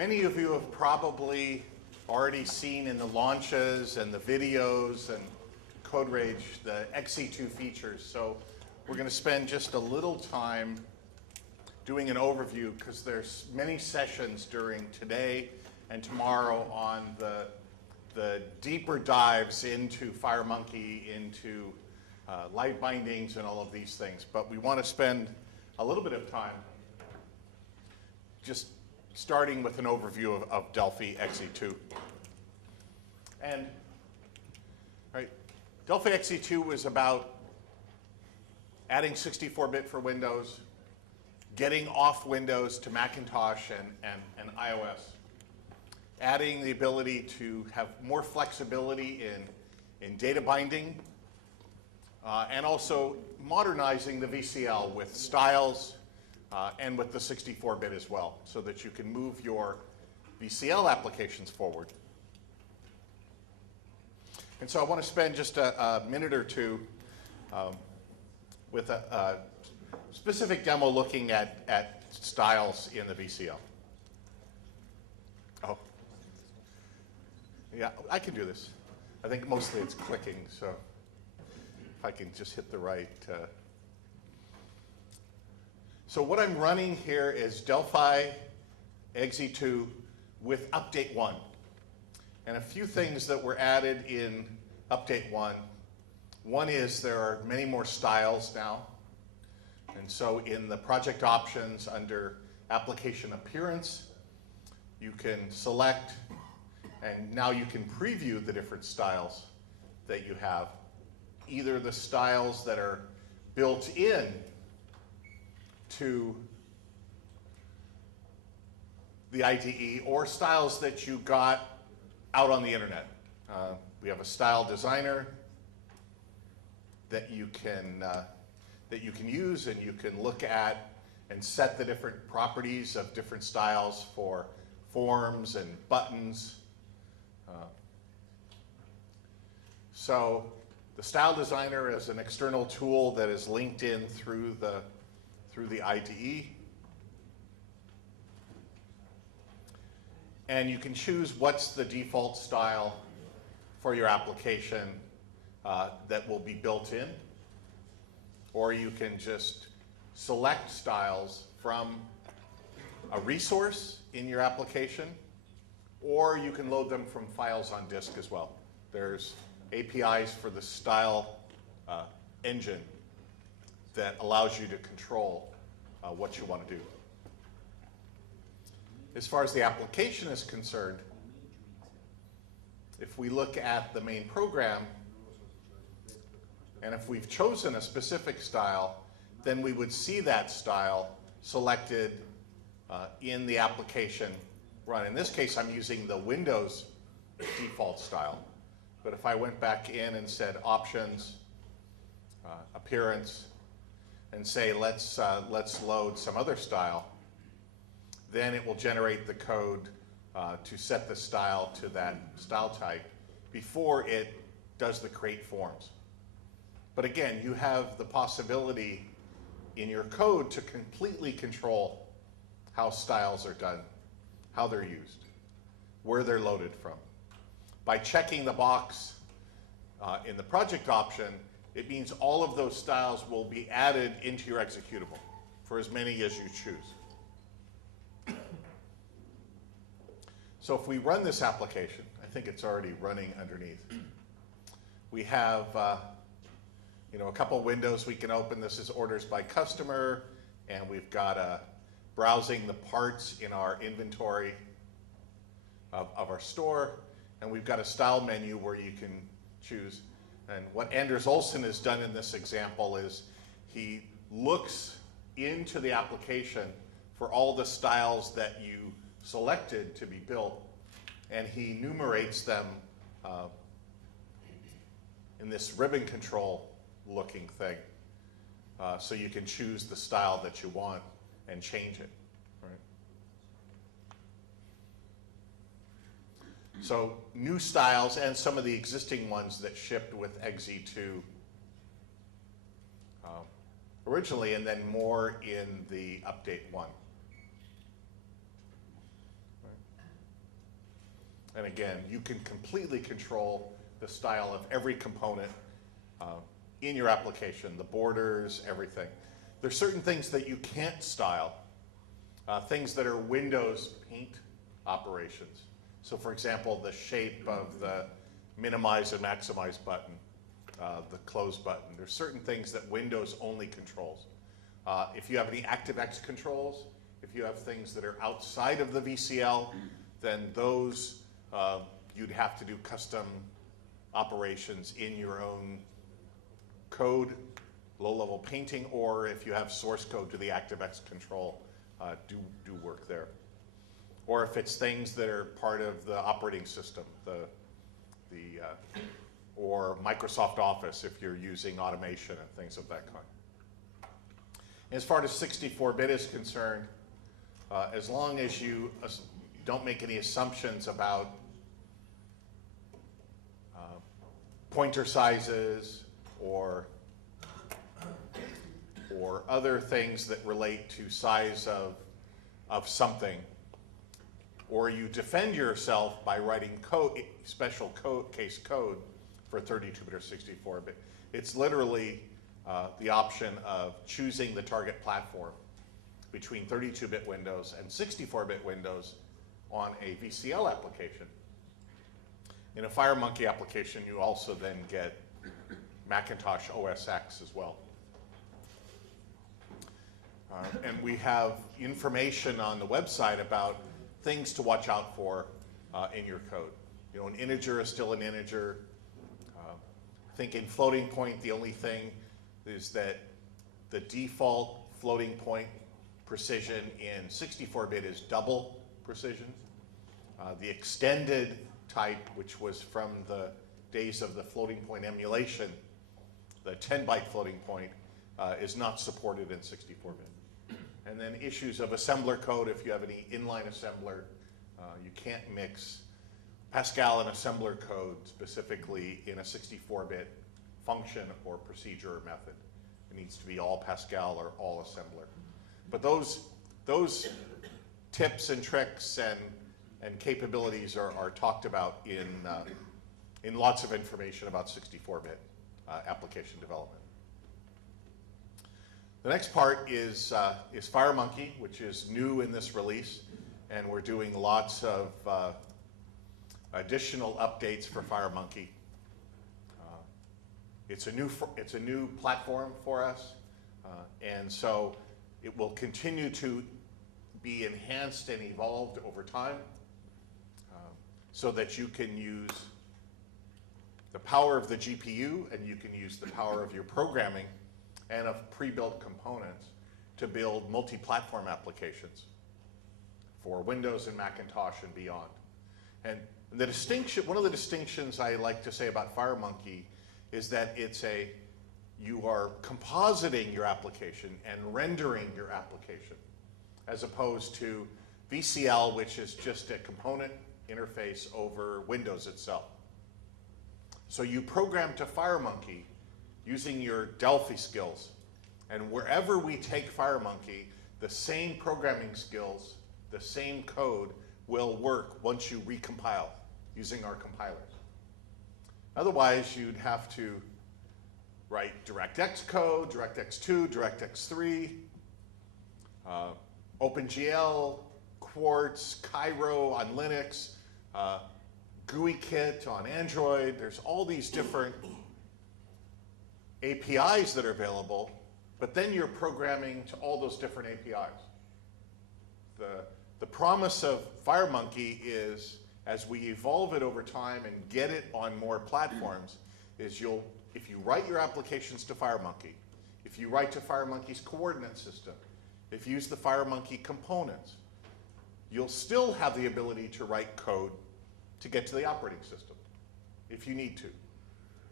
Many of you have probably already seen in the launches and the videos and Code Rage the XE2 features. So we're going to spend just a little time doing an overview because there's many sessions during today and tomorrow on the deeper dives into FireMonkey, into light bindings and all of these things. But we want to spend a little bit of time just starting with an overview of Delphi XE2. And Delphi XE2 was about adding 64-bit for Windows, getting off Windows to Macintosh and iOS, adding the ability to have more flexibility in data binding, and also modernizing the VCL with styles and with the 64-bit as well, so that you can move your VCL applications forward. And so I want to spend just a minute or two with a specific demo looking at styles in the VCL. Oh. Yeah, I can do this. I think mostly it's clicking, so if I can just hit the right. So what I'm running here is Delphi XE2 with Update 1. And a few things that were added in Update 1. One is there are many more styles now. And so in the project options under Application Appearance, you can select, and now you can preview the different styles that you have. Either the styles that are built in to the IDE or styles that you got out on the internet. We have a style designer that you can use, and you can look at and set the different properties of different styles for forms and buttons. So the style designer is an external tool that is linked in through the IDE. And you can choose what's the default style for your application that will be built in. Or you can just select styles from a resource in your application, or you can load them from files on disk as well. There's APIs for the style engine that allows you to control what you want to do. As far as the application is concerned, if we look at the main program, and if we've chosen a specific style, then we would see that style selected in the application run. In this case, I'm using the Windows default style. But if I went back in and said Options, Appearance, and say let's load some other style, then it will generate the code to set the style to that style type before it does the create forms. But again, you have the possibility in your code to completely control how styles are done, how they're used, where they're loaded from. By checking the box in the project option, it means all of those styles will be added into your executable for as many as you choose. So if we run this application, I think it's already running underneath. We have a couple windows we can open. This is orders by customer, and we've got browsing the parts in our inventory of our store, and we've got a style menu where you can choose. And what Anders Olsen has done in this example is he looks into the application for all the styles that you selected to be built, and he enumerates them in this ribbon control looking thing. So you can choose the style that you want and change it. Right? So new styles and some of the existing ones that shipped with XE2 originally, and then more in the Update 1. Right? And again, you can completely control the style of every component in your application, the borders, everything. There's certain things that you can't style, things that are Windows paint operations. So for example, the shape of the minimize and maximize button, the close button. There's certain things that Windows only controls. If you have any ActiveX controls, if you have things that are outside of the VCL, then those you'd have to do custom operations in your own code, low-level painting, or if you have source code to the ActiveX control, do work there. Or if it's things that are part of the operating system, or Microsoft Office if you're using automation and things of that kind. As far as 64-bit is concerned, as long as you don't make any assumptions about pointer sizes or other things that relate to size of something, or you defend yourself by writing code, special case code for 32-bit or 64-bit. It's literally the option of choosing the target platform between 32-bit Windows and 64-bit Windows on a VCL application. In a FireMonkey application, you also then get Macintosh OS X as well. And we have information on the website about things to watch out for in your code. You know, an integer is still an integer. I think in floating point, the only thing is that the default floating point precision in 64-bit is double precision. The extended type, which was from the days of the floating point emulation, the 10-byte floating point, is not supported in 64-bit. And then issues of assembler code, if you have any inline assembler, you can't mix Pascal and assembler code specifically in a 64-bit function or procedure or method. It needs to be all Pascal or all assembler. But those tips and tricks and capabilities are talked about in lots of information about 64-bit application development. The next part is FireMonkey, which is new in this release, and we're doing lots of additional updates for FireMonkey. It's a new platform for us, and so it will continue to be enhanced and evolved over time, so that you can use the power of the GPU and you can use the power of your programming and of pre-built components to build multi-platform applications for Windows and Macintosh and beyond. And the distinction, one of the distinctions I like to say about FireMonkey is that you are compositing your application and rendering your application, as opposed to VCL, which is just a component interface over Windows itself. So you program to FireMonkey using your Delphi skills, and wherever we take FireMonkey, the same programming skills, the same code will work once you recompile using our compilers. Otherwise, you'd have to write DirectX code, DirectX 2, DirectX 3, OpenGL, Quartz, Cairo on Linux, GUIKit on Android. There's all these different APIs that are available, but then you're programming to all those different APIs. The promise of FireMonkey is, as we evolve it over time and get it on more platforms, is if you write your applications to FireMonkey, if you write to FireMonkey's coordinate system, if you use the FireMonkey components, you'll still have the ability to write code to get to the operating system, if you need to.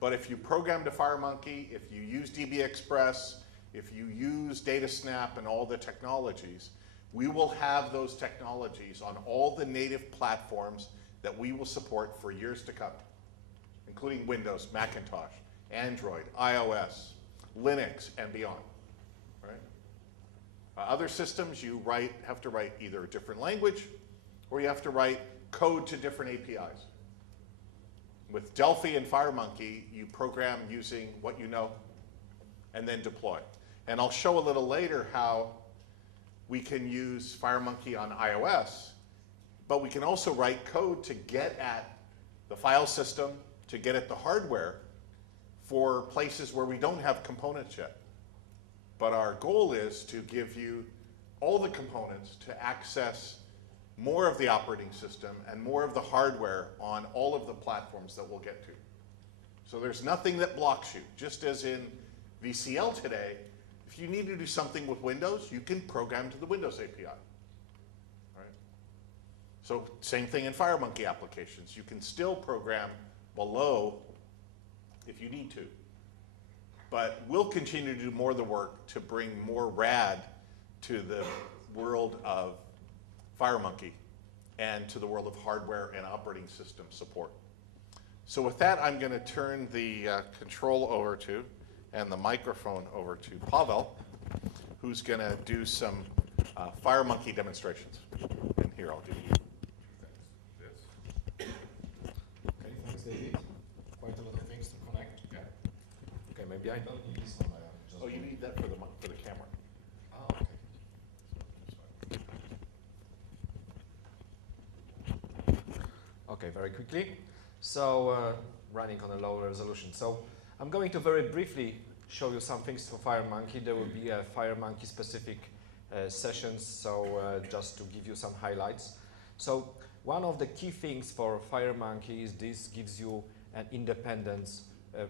But if you program to FireMonkey, if you use DB Express, if you use DataSnap and all the technologies, we will have those technologies on all the native platforms that we will support for years to come, including Windows, Macintosh, Android, iOS, Linux, and beyond. Right? Other systems, you have to write either a different language, or you have to write code to different APIs. With Delphi and FireMonkey, you program using what you know and then deploy. And I'll show a little later how we can use FireMonkey on iOS, but we can also write code to get at the file system, to get at the hardware for places where we don't have components yet. But our goal is to give you all the components to access more of the operating system and more of the hardware on all of the platforms that we'll get to. So there's nothing that blocks you. Just as in VCL today, if you need to do something with Windows, you can program to the Windows API. Right? So same thing in FireMonkey applications. You can still program below if you need to. But we'll continue to do more of the work to bring more RAD to the world of FireMonkey and to the world of hardware and operating system support. So with that, I'm going to turn the control over to and the microphone over to Paweł, who's going to do some FireMonkey demonstrations. And here, I'll give you. Okay, thanks, David. Quite a lot of things to connect. Yeah. Okay, maybe I don't need this one. Oh, you need that for the camera. Oh, okay. Okay, very quickly. So, running on a lower resolution. So, I'm going to very briefly show you some things for FireMonkey. There will be a FireMonkey specific sessions, so just to give you some highlights. So, one of the key things for FireMonkey is this gives you an independence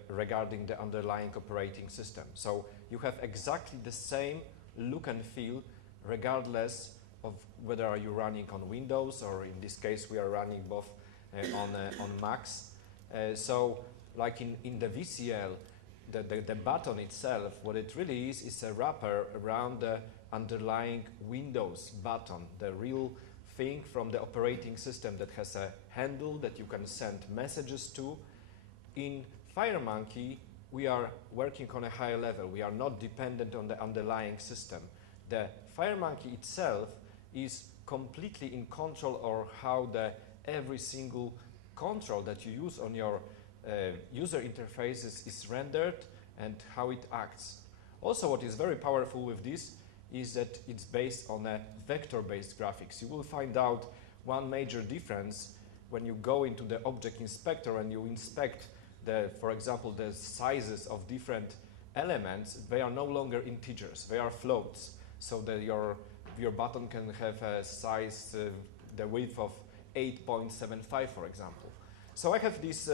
regarding the underlying operating system. So, you have exactly the same look and feel regardless of whether are you running on Windows or in this case we are running both on Macs. So like in the VCL, the button itself, what it really is a wrapper around the underlying Windows button, the real thing from the operating system that has a handle that you can send messages to. In FireMonkey, we are working on a higher level. We are not dependent on the underlying system. The FireMonkey itself is completely in control of how every single control that you use on your user interfaces is rendered and how it acts. Also, what is very powerful with this is that it's based on a vector-based graphics. You will find out one major difference when you go into the object inspector and you inspect for example, the sizes of different elements. They are no longer integers, they are floats. So that your button can have a size, the width of 8.75, for example. So I have this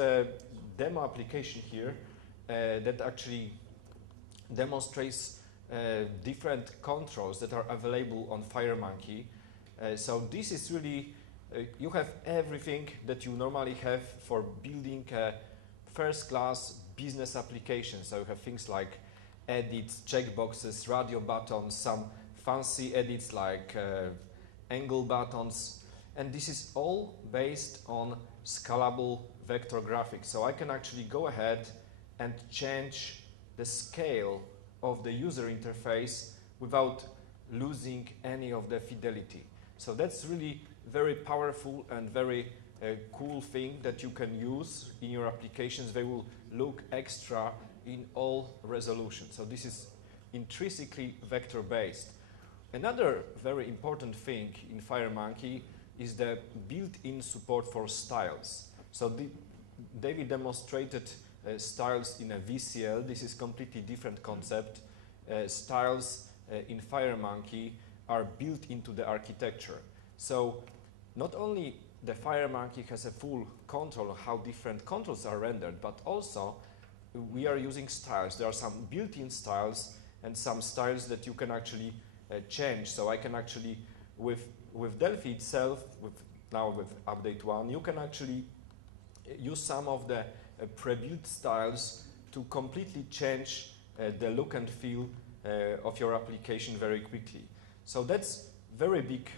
demo application here that actually demonstrates different controls that are available on FireMonkey. So this is really, you have everything that you normally have for building a first-class business application. So you have things like edits, checkboxes, radio buttons, some fancy edits like angle buttons, and this is all based on scalable vector graphics. So I can actually go ahead and change the scale of the user interface without losing any of the fidelity. So that's really very powerful and very cool thing that you can use in your applications. They will look extra in all resolutions. So this is intrinsically vector based. Another very important thing in FireMonkey is the built-in support for styles. So David demonstrated styles in a VCL. This is completely different concept. Styles in FireMonkey are built into the architecture. So not only the FireMonkey has a full control of how different controls are rendered, but also we are using styles. There are some built-in styles and some styles that you can actually change. So I can actually, with Delphi itself, now with update 1, you can actually use some of the pre-built styles to completely change the look and feel of your application very quickly. So that's very big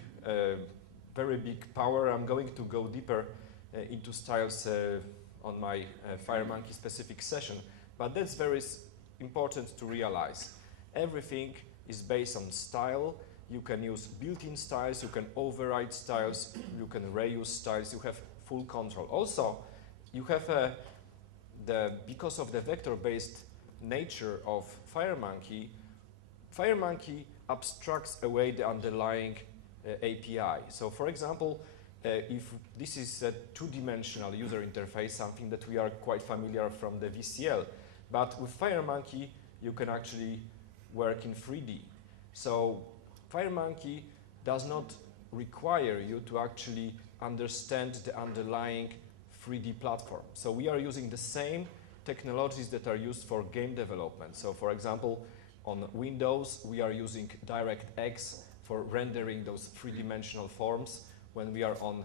power. I'm going to go deeper into styles on my FireMonkey specific session, but that's very important to realize. Everything is based on style, You can use built-in styles, you can override styles, you can reuse styles, you have full control. Also, you have because of the vector-based nature of FireMonkey, FireMonkey abstracts away the underlying API. So for example, if this is a two-dimensional user interface, something that we are quite familiar from the VCL, but with FireMonkey, you can actually work in 3D. So FireMonkey does not require you to actually understand the underlying 3D platform. So we are using the same technologies that are used for game development. So for example, on Windows, we are using DirectX for rendering those three-dimensional forms. When we are on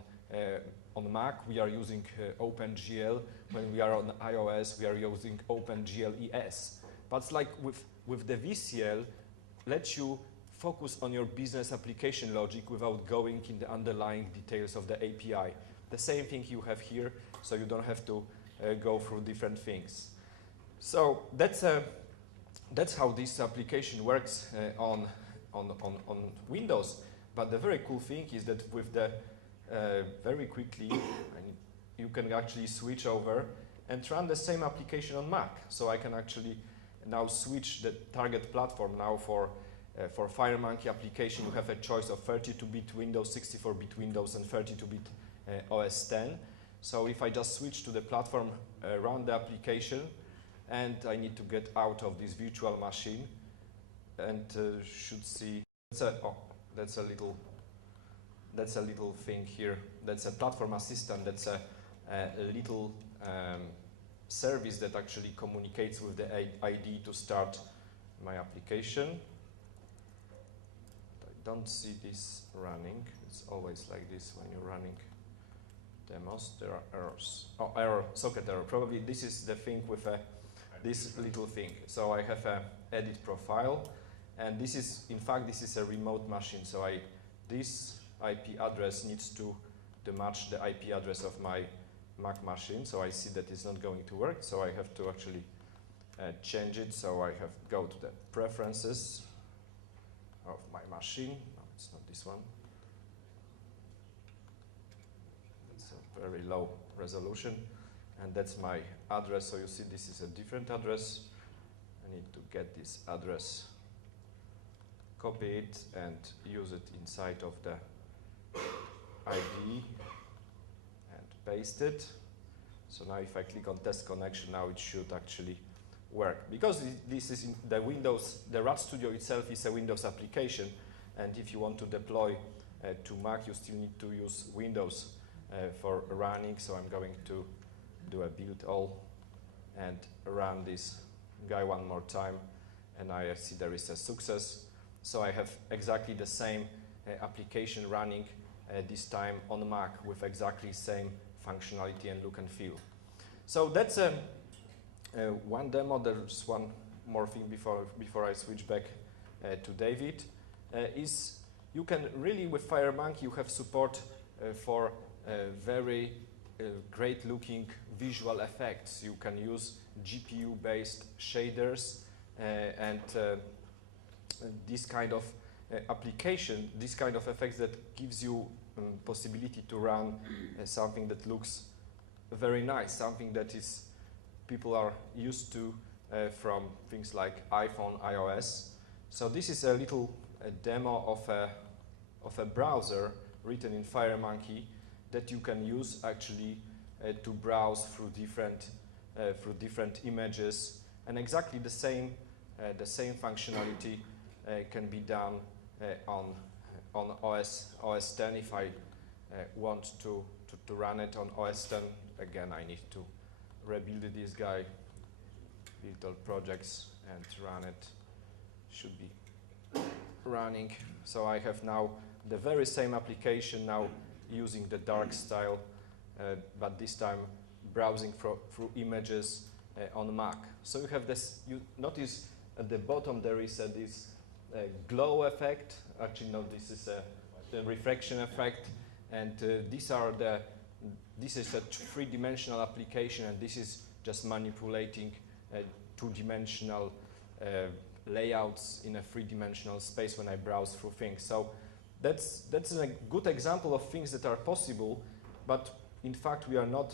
Mac, we are using OpenGL. When we are on iOS, we are using OpenGL-ES. But it's like with the VCL, lets you focus on your business application logic without going in the underlying details of the API. The same thing you have here, so you don't have to go through different things. So that's how this application works on Windows. But the very cool thing is that with the very quickly, you can actually switch over and run the same application on Mac. So I can actually now switch the target platform now for FireMonkey application. You have a choice of 32-bit Windows, 64-bit Windows, and 32-bit OS X. So if I just switch to the platform, run the application, and I need to get out of this virtual machine, and should see that's a little thing here. That's a platform assistant. That's a little service that actually communicates with the ID to start my application. I don't see this running. It's always like this when you're running demos. There are errors. Oh, error, socket error. Probably this is the thing with this little thing. So I have a edit profile, and this is, in fact, this is a remote machine. So this IP address needs to match the IP address of my Mac machine. So I see that it's not going to work. So I have to actually change it. So I have to go to the preferences of my machine. No, it's not this one. It's a very low resolution. And that's my address. So you see this is a different address. I need to get this address, copy it, and use it inside of the ID and paste it. So now if I click on test connection, now it should actually work. Because this is in the Windows, the RAD Studio itself is a Windows application, and if you want to deploy to Mac, you still need to use Windows for running. So I'm going to do a build all and run this guy one more time, and I see there is a success. So I have exactly the same application running this time on Mac with exactly same functionality and look and feel. So that's one demo. There's one more thing before I switch back to David. Is you can really, with FireMonkey, you have support for very great looking visual effects. You can use GPU-based shaders and this kind of application, this kind of effects that gives you possibility to run something that looks very nice, something that is people are used to from things like iPhone, iOS. So this is a little demo of a browser written in FireMonkey that you can use actually to browse through different images, and exactly the same functionality can be done on OS X. If I want to run it on OS X, again I need to rebuild this guy, build all projects, and run it. Should be running. So I have now the very same application now using the dark style, but this time browsing through images on Mac. So you have this, you notice at the bottom there is this glow effect. Actually no, this is the refraction effect, and this is a three-dimensional application, and this is just manipulating two-dimensional layouts in a three-dimensional space when I browse through things. So that's a good example of things that are possible, but in fact we are not